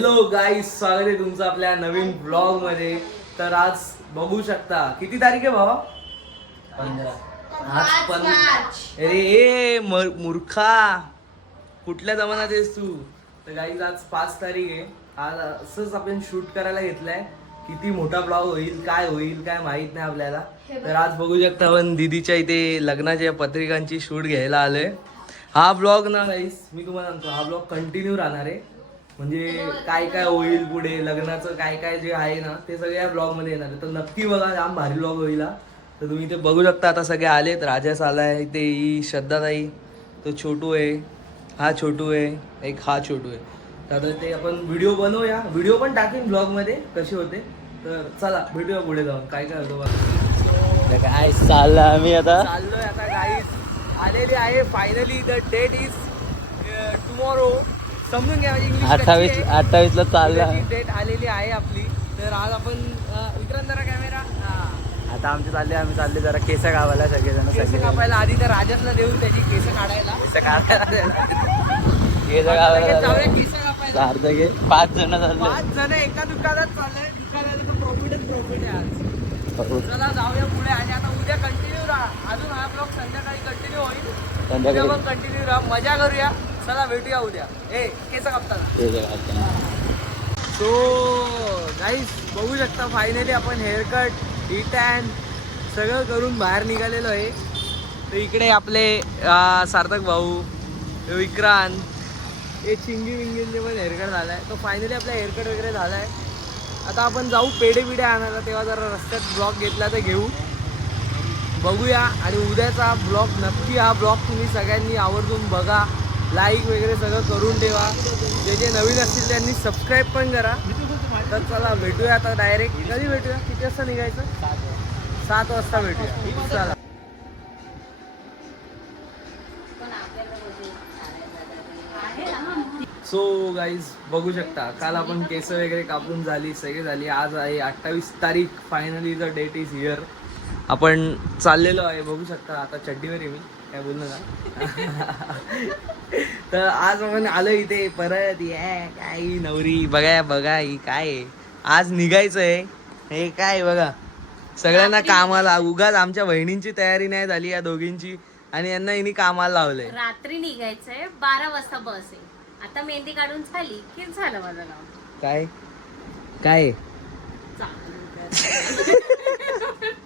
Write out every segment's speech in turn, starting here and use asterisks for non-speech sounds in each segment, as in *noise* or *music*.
Hello guys स्वागत आहे तुमचं आपल्या नवीन ब्लॉगमध्ये. तर आज बघू शकता. किती तारीख आहे भावा? आज पण अरे ए मूर्खा. कुठल्या जमान्यात आहेस तू? तर गाईज आज पाच तारीख आहे. आज असंच आपण शूट करायला घेतलंय. किती मोठा ब्लॉग होईल काय होईल काय माहीत नाही आपल्याला. तर आज बघू शकता आपण दीदीच्या इथे लग्नाच्या पत्रिकांची शूट घ्यायला आलोय. हा ब्लॉग ना गाईस मी तुम्हाला सांगतो हा ब्लॉग कंटिन्यू राहणार आहे. म्हणजे काय काय होईल पुढे लग्नाचं काय काय जे आहे ना ते सगळ्या ब्लॉगमध्ये येणार आहे तर नक्की बघा जाम भारी ब्लॉग होईल. तर तुम्ही ते बघू शकता आता सगळे आलेत. राजास आलाय ते ही श्रद्धाताई. तो छोटू आहे. हा छोटू आहे. एक हा छोटू आहे. तर ते आपण व्हिडिओ बनवूया. व्हिडिओ पण टाकेन ब्लॉगमध्ये कसे होते. तर चला भेटूया पुढे जाऊन. काय काय होतं बघा. काय चाललं आम्ही आता. चाललोय आता गाईस आलेली आहे finally the date is tomorrow समजून घ्या इंग्लिश अठ्ठावीस अठ्ठावीस ला चाललं. डेट आलेली आहे आपली. तर आज आपण विक्रांत जरा कॅमेरा आता आमचे चालले आम्ही चालले जरा केस गावाला सगळेजण केस कापायला. आधी तर राजासला देऊन त्याची केस काढायला. केस जाऊया केस कापायला. घे. पाच जण चालले. पाच जण एका दुकानात चाललंय दुकानात प्रॉफिटच प्रॉफिट आहे आज. हो. चला जाऊया पुढे आणि आता उद्या कंटिन्यू राहा. अजून हा ब्लॉग संध्याकाळी कंटिन्यू होईल. उद्या पण कंटिन्यू राहा. मजा करूया. चला भेटूया उद्या. ए केस कापताना. सो गाईस बघू शकता फायनली आपण हेअरकट टॅन सगळं करून बाहेर निघालेलो आहे. तर इकडे आपले सार्थक भाऊ विक्रांत हे चिंगी विंगींचे पण हेअरकट झाला आहे तो फायनली आपला हेअरकट वगैरे झाला आहे आता आपण जाऊ पेढे बिडे आणायला. तेव्हा जरा रस्त्यात ब्लॉग घेतला तर घेऊ. बघूया. आणि उद्याचा ब्लॉग नक्की हा ब्लॉग तुम्ही सगळ्यांनी आवर्जून बघा. लाईक वगैरे सगळं करून ठेवा. जे जे नवीन असतील त्यांनी सबस्क्राईब पण करा. तर चला भेटूया आता डायरेक्ट कधी भेटूया? किती वाजता निघायचं? सात वाजता भेटूया. चला. सो गाईज बघू शकता. काल आपण केस वगैरे कापून झाली सगळी झाली. आज आहे अठ्ठावीस तारीख. Finally the date is here आपण चाललेलो आहे बघू शकता आता चड्डीवर आहे मी काय बोलू नका *laughs* तर आज आपण आलो इथे परत ये काय नवरी बघा बघा ही काय. आज निघायचं आहे. हे काय बघा? सगळ्यांना कामाला उगाच आमच्या बहिणींची तयारी नाही झाली या दोघींची आणि यांना हिनी कामाला लावलंय. रात्री निघायचंय बारा वाजता बस आहे. आता मेहंदी काढून झाली की झालं माझं नाव? काय? काय? *laughs*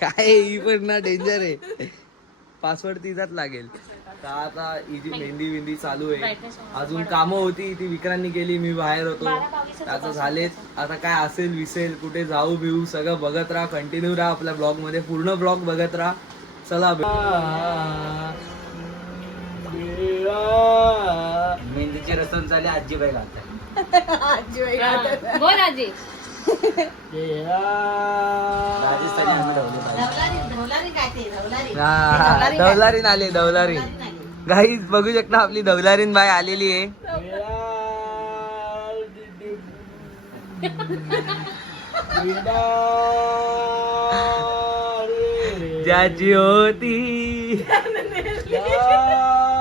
काय ही पण ना डेंजर आहे. पासवर्ड तिचाच लागेल. तर आता ही जी मेहंदी बिंदी चालू आहे अजून कामं होती ती विक्रांनी केली मी बाहेर होतो. आता झालेत आता काय असेल विसेल कुठे जाऊ बिऊ सगळं बघत राहा कंटिन्यू राहा आपल्या ब्लॉगमध्ये. पूर्ण ब्लॉग बघत राहा. चला मेहंदीची रसम झाली आजीबाई घालतात. बोल आजी. हा, धवलारीन आले धवलारीन गाईच बघू शकता आपली धवलारीन बाय आलेली आहे. ज्याची होती. *laughs*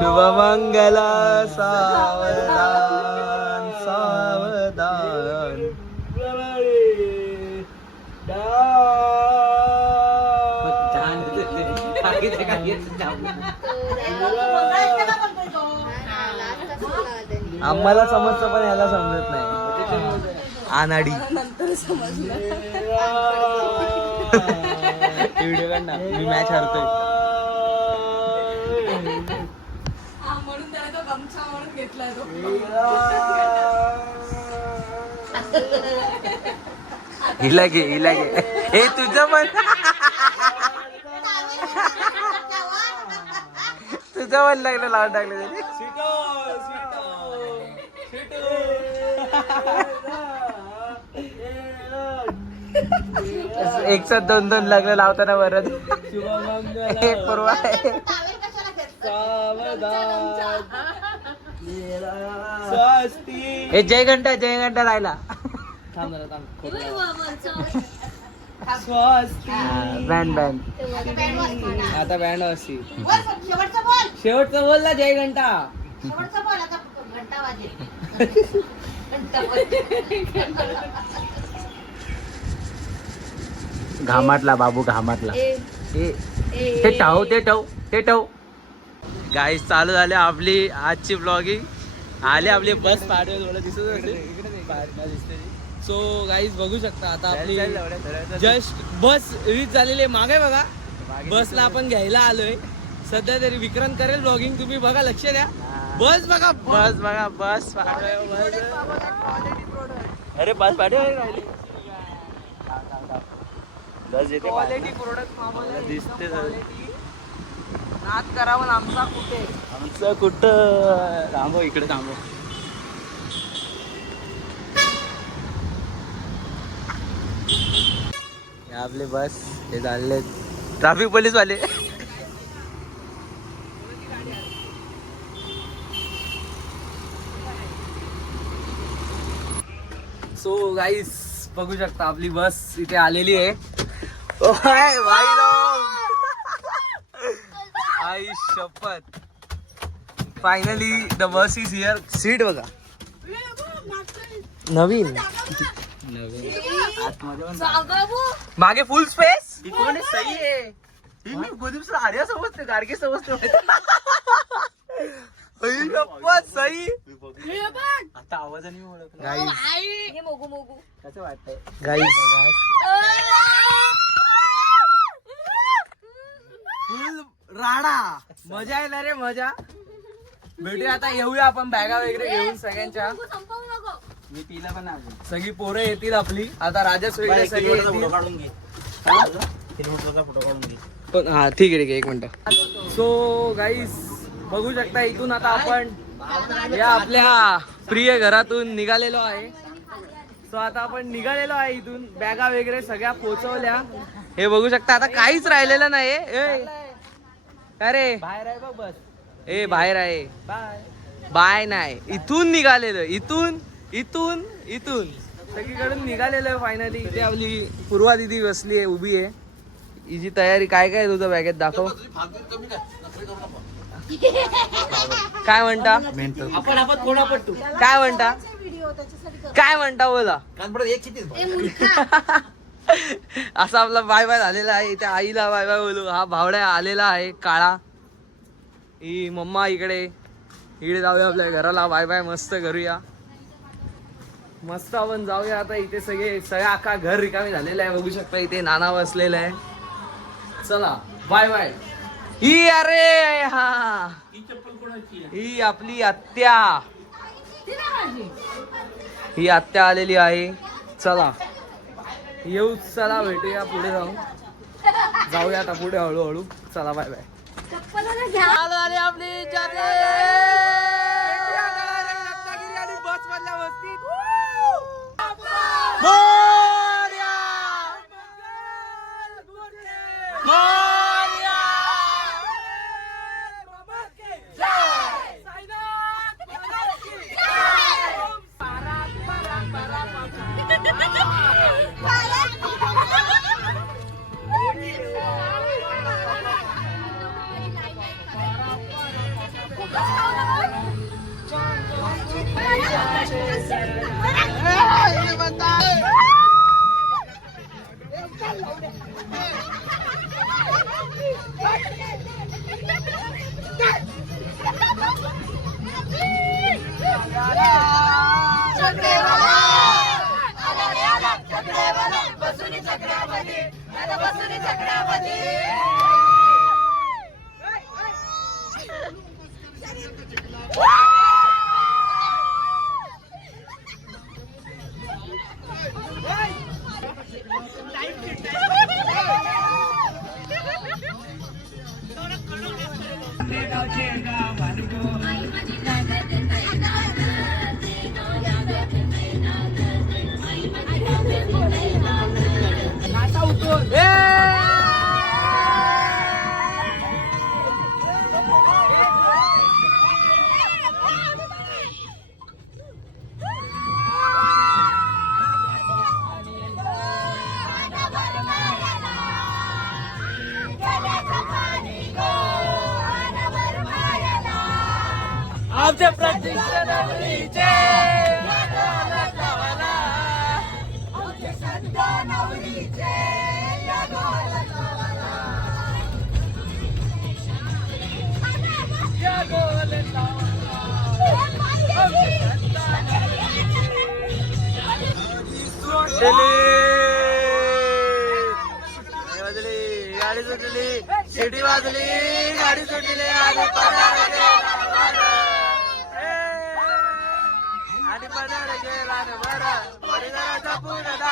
शुभमंगल सावधान सावधान. आम्हाला समजतं पण याला समजत नाही. अनाडी व्हिडिओ काढ ना मी मॅच हरतोय. हिला घे हिला घे. हे तुझं पण. तुझं पण लागलं लावून टाकलं एक साथ दोन दोन लग्न लावताना परत एक पूर्वा आहे. हे जय घंटा जय घंटा राहिला. थांब जरा थांब. स्वस्ती. बॅन बॅन. आता बँड असती शेवटचा बोल. ना जय घंटा. घामाटला बाबू घामाटला ए, ते ठेव ते ठेव ते ठेव. गाईस चालू झाले आपली आजची ब्लॉगिंग आले आपली बस पाठवेल मला दिसत असेल सो गाईज बघू शकता आता आपली जस्ट बस रीच झालेली आहे मागे बघा. बसला आपण घ्यायला आलोय. सध्या तरी विक्रांत करेल ब्लॉगिंग तुम्ही बघा लक्ष द्या. बस बघा बस बघा बस अरे बस. पाठव बस येते क्वालिटी प्रोडक्ट दिसते नाद करावं आमचा कुठे? आमचं कुठं? थांबव इकडे थांबव. आपले बस हे झाले ट्राफिक पोलीस वाले सो गाईस बघू शकता आपली बस इथे आलेली आहे. आई शपथ. Finally the bus is here seat बघा. नवीन. मागे फुल स्पेस ही कोण आहे? सई आहे. ही मी गोदीप आर्या समजते गाडगे समजते शपथ सही आता आवाजाने ओळखलं. गाईस मोगू मोगू. कसं वाटतंय? गाईस फुल राडा. मजा आहे ना रे मजा. भेटूया आता येऊया आपण बॅगा वगैरे घेऊन सगळ्यांच्या. मी तिला पण सगळी पोरं येतील आपली. आता राजा सगळे येतील. काढून घे. किलोमीटरचा फोटो काढून घे. पण हा ठीक आहे ठीक आहे एक मिनिट. सो गाईस बघू शकता इथून आता आपण या आपल्या प्रिय घरातून निघालेलो आहे. सो आता आपण निघालेलो आहे इथून. बॅगा वगैरे सगळ्या पोचवल्या. हे बघू शकता आता काहीच राहिलेलं नाही ए काय रे? बाहेर आहे बघ बस. ए बाहेर आहे. बाय. बाय नाही. इथून निघालेलं. इथून इथून इथून. सगळीकडून निघालेलं फायनली इथे आपली पूर्वा दिदी बसली आहे उभी आहे. हिची तयारी काय काय तुझ्या बॅगेत? दाखव. काय म्हणता? आपण आपण कोणा पट्टू काय म्हणता? काय म्हणता बोला. *laughs* असा आपला बाय बाय झालेला आहे. इथे आईला बाय बाय बोलू. हा भावड्या आलेला आहे काळा. ही मम्मा इकडे. इकडे जाऊया आपल्या घराला. बाय बाय मस्त करूया. मस्त आपण जाऊया आता इथे सगळे. सगळ्या अख्खा घर रिकामी झालेलं आहे. बघू शकता इथे नाना बसलेला आहे. चला बाय बाय. ही अरे हा. ही आपली आत्या. ही आत्या आलेली आहे. चला. येऊ चला भेटूया पुढे जाऊ. जाऊया आता पुढे हळूहळू. चला बाय बाय आले आपली बस मधल्या वस्तीत. चक्रावती आमचे गाडी सुटली शिडी वाजली गाडी सुटली. ಪೂರದ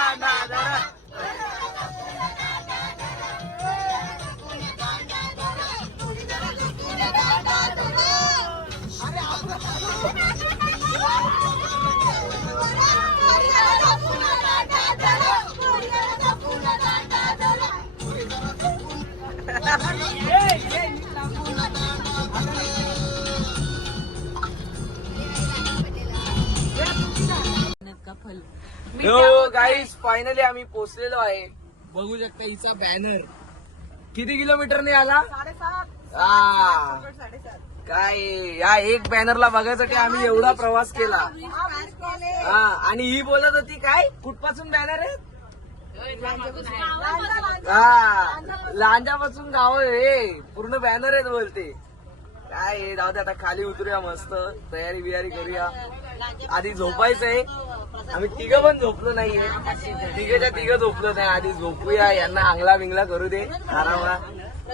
हो गाईस फायनली आम्ही पोहोचलेलो आहे. बघू शकता हिचा बॅनर किती किलोमीटरने आला? हा. काय या एक बॅनरला बघायसाठी आम्ही एवढा प्रवास केला. हा आणि ही बोलत होती काय कुठपासून बॅनर आहे? हा लांजापासून गाव आहे पूर्ण बॅनर आहेत बोलते. काय हे जाऊ दे आता खाली उतरूया मस्त. तयारी बियारी करूया. आधी झोपायचंय. आम्ही तिघं पण झोपलो नाहीये. तिघेच्या तिघं झोपलो नाही. आधी झोपूया. यांना आंगला बिंगला करू दे. आरामा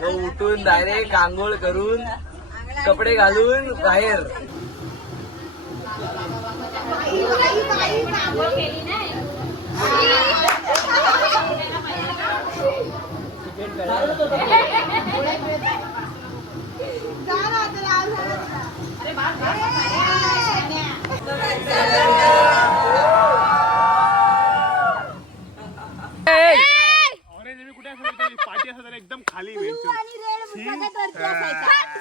मग उठून डायरेक्ट आंघोळ करून कपडे घालून बाहेर. *laughs* एकदम खाली वेल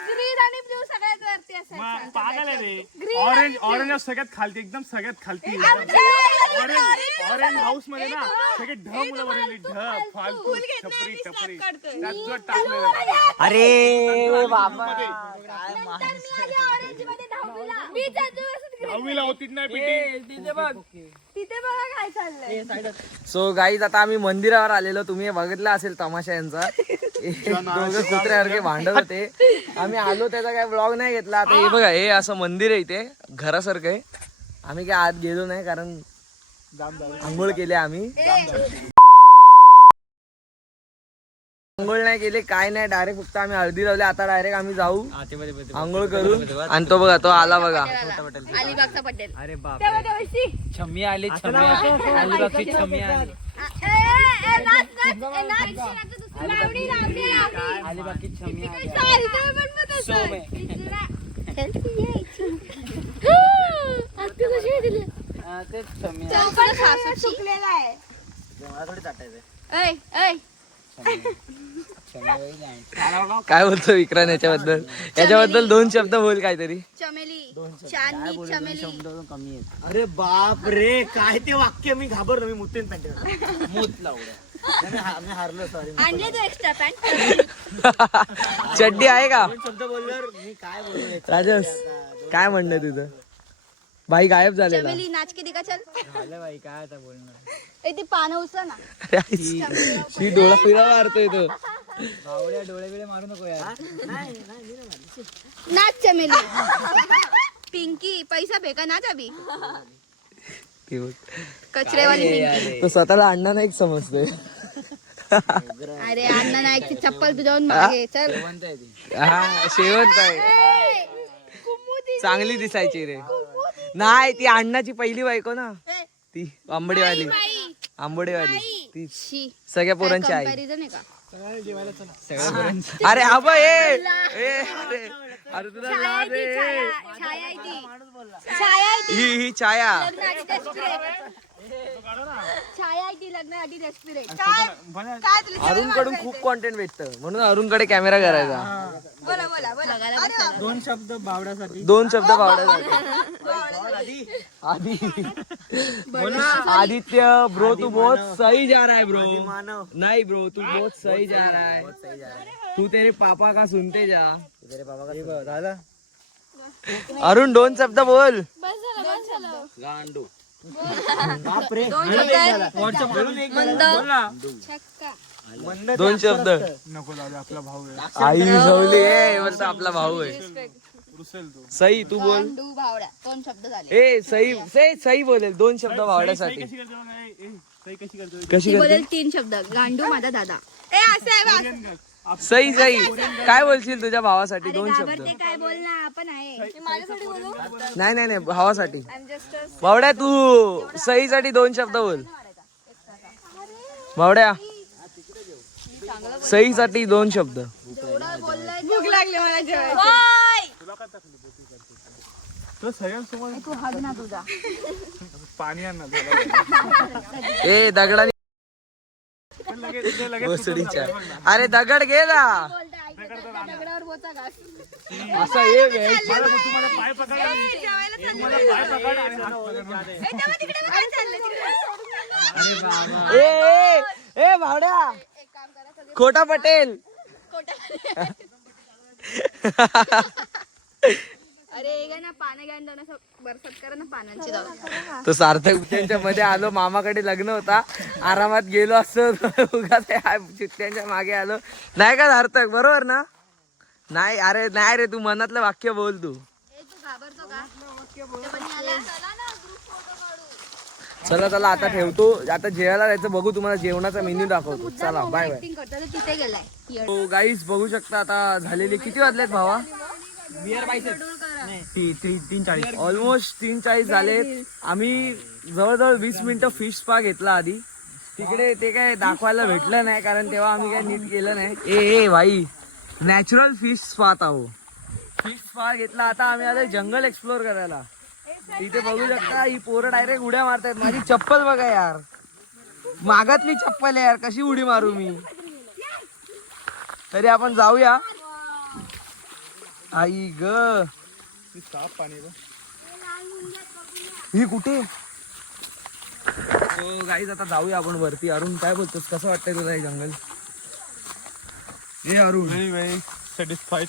ग्रीन आणि ब्ल्यू सगळ्यात वरती पागल आहे रे. ऑरेंज ऑरेंज सगळ्यात खालती एकदम सगळ्यात खालती. ऑरेंज ऑरेंज हाऊसमध्ये ना सगळे ढ मुलं बनवली ढ फालतू छपरी छपरी. त्यात टाकलेलं अरे बाबा दहावीला मी जातो असं दहावीला होतीच नाही पिटी? तिथे बघा. काय चाललंय. सो गाईज आता आम्ही मंदिरावर आलेलो. तुम्ही हे बघितलं असेल तमाशा यांचा. दोघं कुत्र्यासारखे भांडत होते. आम्ही आलो त्याचा काय ब्लॉग नाही घेतला. आता हे बघा हे असं मंदिर आहे इथे. घरासारखं आहे. आम्ही काय आत गेलो नाही कारण आंघोळ केले आम्ही आंघोळ नाही केले काय नाही डायरेक्ट फक्त आम्ही हळदी लावली. आता डायरेक्ट आम्ही जाऊ. आंघोळ करू आणि तो बघा तो आला बघा. अलिबागचा पटेल अरे बाप. छम्मी आली छम्मी अलिबागची छम्मी आली. ए, ए, नाच, नाच, ए, नाच. लावणी, लावणी, लावणी. अलिबागची छम्मी आली? हा, तेच छम्मी थोडी चाटायचं ऐ, ऐ. काय बोलतो विक्रांत याच्याबद्दल? याच्याबद्दल दोन शब्द बोल काहीतरी. चमेली. चांदणी चमेली. कमी आहेत अरे बाप रे काय ते वाक्य? मी घाबरलो मी मुत्तीन पॅन्ट मूत लावलं. मी हारलो सॉरी आणले तो एक्स्ट्रा पॅन्ट चड्डी आहे का? शब्द बोलल्यावर मी काय बोलू याचं? राजस काय म्हणणं तुझं? बाई गायब झालेला. चमेली नाच के दिखा चल झालं बाई काय आता बोलणार? ए ती पानं उचला ना. ही डोळा फिरा मारतोय तो. बावड्या डोळे बिळे मारू नको यार. नाच चमेली. पिंकी पैसा फेका नाच अभी ती. कचरेवाली पिंकी. तो स्वतःला अण्णा नाही समजतोय. अरे अण्णा नाईकची चप्पल तुझ्याहून मागे चल. ती. हा शेवंत आहे. चांगली दिसायची रे. नाही ती अण्णाची पहिली बायको ना. ती आंबडेवाली. आंबडेवाली. ती सगळ्या पोरांची आई. अरे आबा ए ए, अरे. अरे तुला लाज आहे. ही ही छाया. छाया आहे ती लग्नाआधी desperate. काय काय तुला अरुणकडून खूप कॉन्टेंट भेटतं. म्हणून अरुणकडे कॅमेरा करायचा बोला बोला बोला. अरे दोन शब्द बावड्यासाठी. दोन शब्द बावड्यासाठी. आधी. आदित्य ब्रो तू बहुत सही जा रहा है ब्रो मानव नहीं ब्रो तू बहुत सही जा रहा है. तू तेरे पापा का सुनते जा. झालं अरुण दोन शब्द बोल. बस झालं बस झालं. गांडू. बापरे. छक्का. दोन शब्द. नको दादा आपला भाऊ आहे. आई विसवली. ए बोलतो आपला भाऊ आहे. रुसेल तू. सई तू बोल. दोन शब्द झाले. ए सई सई सई बोलेल. दोन शब्द भावड्यासाठी. कशी करते बघा, ए, ए, ताई कशी करते कशी ती करते? बोलेल तीन शब्द. गांडू माझा दादा. ए असं आहे. सई सई काय बोलशील तुझ्या भावासाठी? दोन शब्द. काय बोल ना आपण आहे. माझ्यासाठी बोलू? नाही नाही नाही भावासाठी. भावड्या तू सईसाठी दोन शब्द बोल. भावड्या सईसाठी दोन शब्द. भूक लागली मला पाणी. ए दगडाने पण लगेच ते लगेच भोसडीच्या अरे दगड घे ना. दगडावर बोचा घास असा ए ए ए भावड्या. खोटा पटेल. *laughs* अरे हे ना पानं घ्या दोन असं बरसात करा ना पानांची जाऊ तो सार्थक त्यांच्या मध्ये आलो मामाकडे लग्न होता. आरामात गेलो असतो उगाच चित्त्यांच्या मागे आलो. नाही का सार्थक? बरोबर ना? नाही अरे नाही रे तू मनातलं वाक्य बोल तू. चला चला आता ठेवतो. आता जेवायला जायचं बघू तुम्हाला जेवणाचा मेन्यू दाखवतो. चला बाय बाय. गाईस बघू शकता आता झालेले किती वाजलेत भावा? तीन चाळीस ऑलमोस्ट तीन चाळीस झाले आम्ही जवळजवळ वीस मिनिटं फिश स्पा घेतला आधी. तिकडे ते काय दाखवायला भेटलं नाही कारण तेव्हा आम्ही काय नीट केलं नाही. ए ए भाई. नॅचरल फिश स्पा आहो फिश स्पा घेतला. आता आम्ही आता जंगल एक्सप्लोर करायला. तिथे बघू शकता ही पोरं डायरेक्ट उड्या मारतायत. माझी चप्पल बघा यार. मागातली चप्पल आहे यार. कशी उडी मारू मी? तरी आपण जाऊया. आई ग. साफ पाणी. ही कुठे? गाईज आता जाऊया आपण वरती. अरुण काय बोलतोस? कसं वाटतंय तुला हे जंगल? हे Arun. Very very satisfied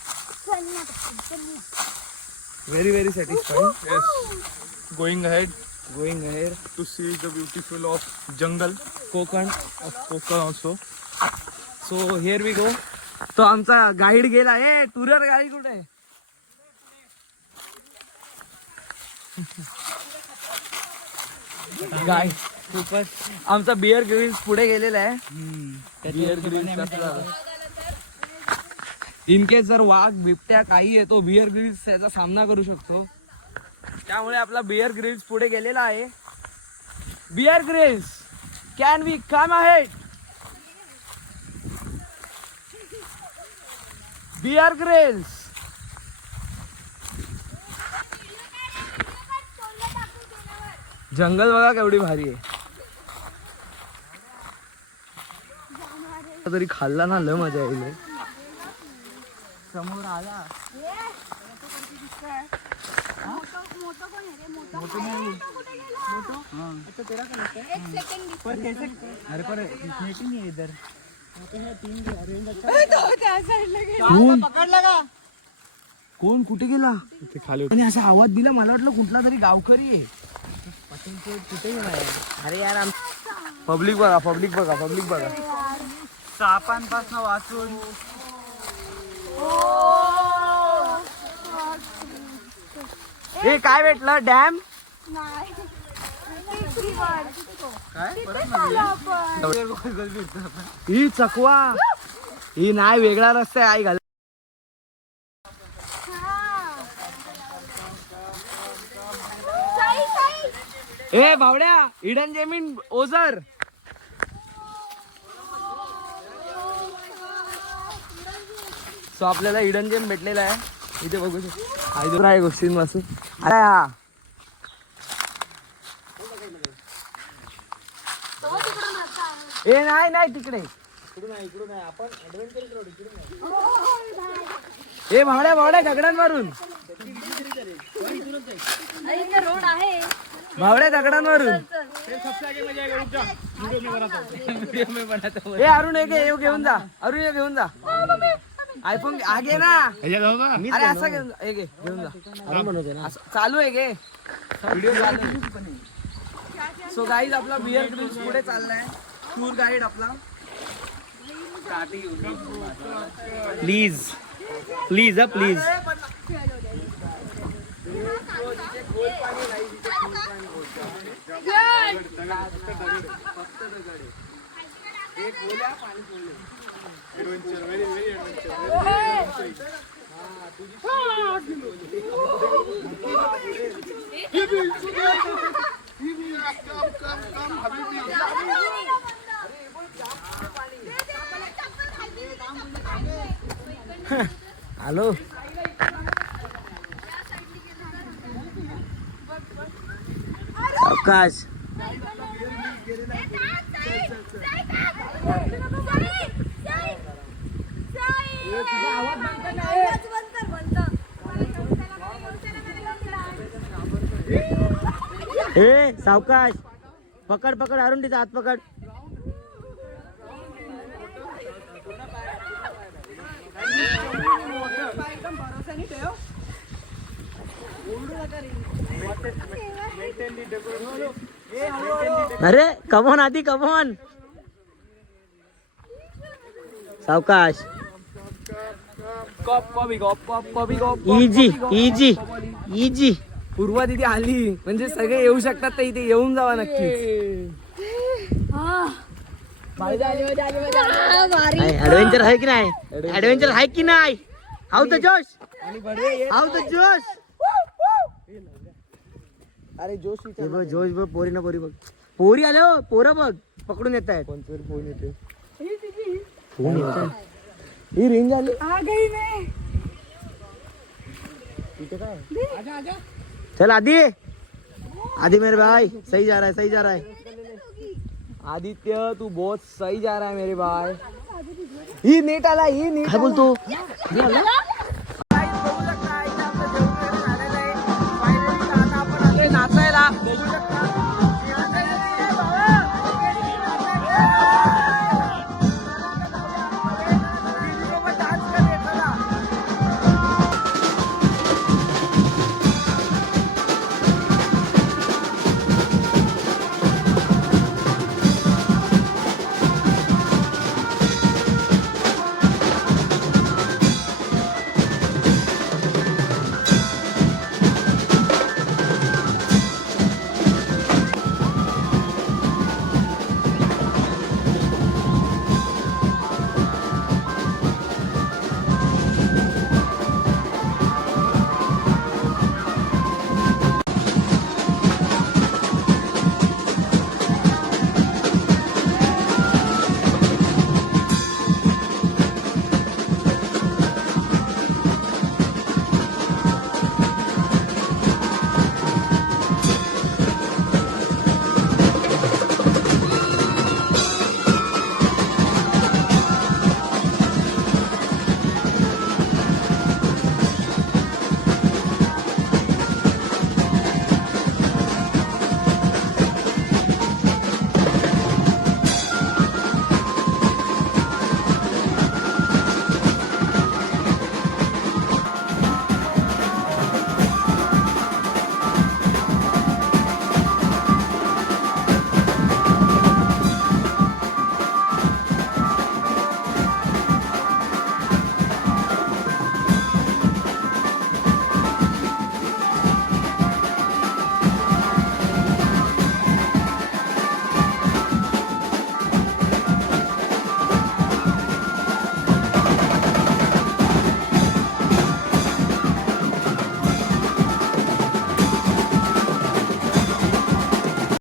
very very satisfied yes going ahead going ahead to see the beautiful of jungle Konkan. Of Konkan also so here we go तो आमचा गाईड गेला. ए टुरर गाडी कुठे? आहे? गाय खूपच. आमचा बिअर ग्रिल्स पुढे गेलेला आहे. बिअर ग्रिल्स इन केस जर वाघ बिबट्या काही येतो बिअर ग्रिल्स त्याचा सामना करू शकतो. त्यामुळे आपला बिअर ग्रिल्स पुढे गेलेला आहे. Bear Grylls can we come ahead Bear Grylls जंगल बघा केवढी भारी आहे. तरी खाल्ला ना लय मजा येईल समोर आला. अरे पर इधर. कोण? कुठे गेला? खाली आणि असा आवाज दिला मला वाटलं कुठला तरी गावकरी आहे. यार? अरे यार पब्लिक बघा पब्लिक बघा पब्लिक बघा. सापांपासून वाचून. हे काय भेटलं? डॅम? ही चकवा. ही नाही वेगळा रस्ता आहे आई घाल ए भावड्या hidden gem in Ozar. So आपल्याला हिडन जेम भेटलेला आहे. इथे बघू शकतो. आयदूर आहे गोष्टींपासून अरे हा ए नाही नाही तिकडे. ए भावड्या भावड्या दगडांवरून रोड आहे. भावड्या दगडांवरून. ए अरुण हे घे हे घेऊन जा. अरुण हे घेऊन जा. आयफोन आगे ना. अरे असं घेऊन जा. हे घे, घेऊन जा. असं- चालू आहे गे. सो गाईज आपला बिअर ग्रिल्स पुढे चाललाय. टूर गाईड आपला. प्लीज प्लीज हा प्लीज हॅलो काश ए सावकाश. पकड पकड अरुण तिचा हात पकड. अरे कमॉन आधी कमॉन सावकाश. Cop copy cop cop copy cop easy easy easy Purva तिथे आली. म्हणजे सगळे येऊ शकतात तर इथे येऊन जावा नक्कीच. ऍडव्हेंचर आहे की नाही? ऍडव्हेंचर आहे की नाही? How the josh how the josh अरे जोश हे बघ जोश बघ पोरी ना पोरी बघ. पोरी आल्या हो पोरं बघ पकडून येत आहेत. कोणतरी फ़ोन येते? फ़ोन येत. ही. रेंज आली. चल आदि. आधी मेरे भाई सही जा रहा है सही जा रहा है. आदित्य तू बहुत सही जा रहा है मेरे भाई. ही नेट आला ही नेट काय बोलतो नाचायला बघू शकता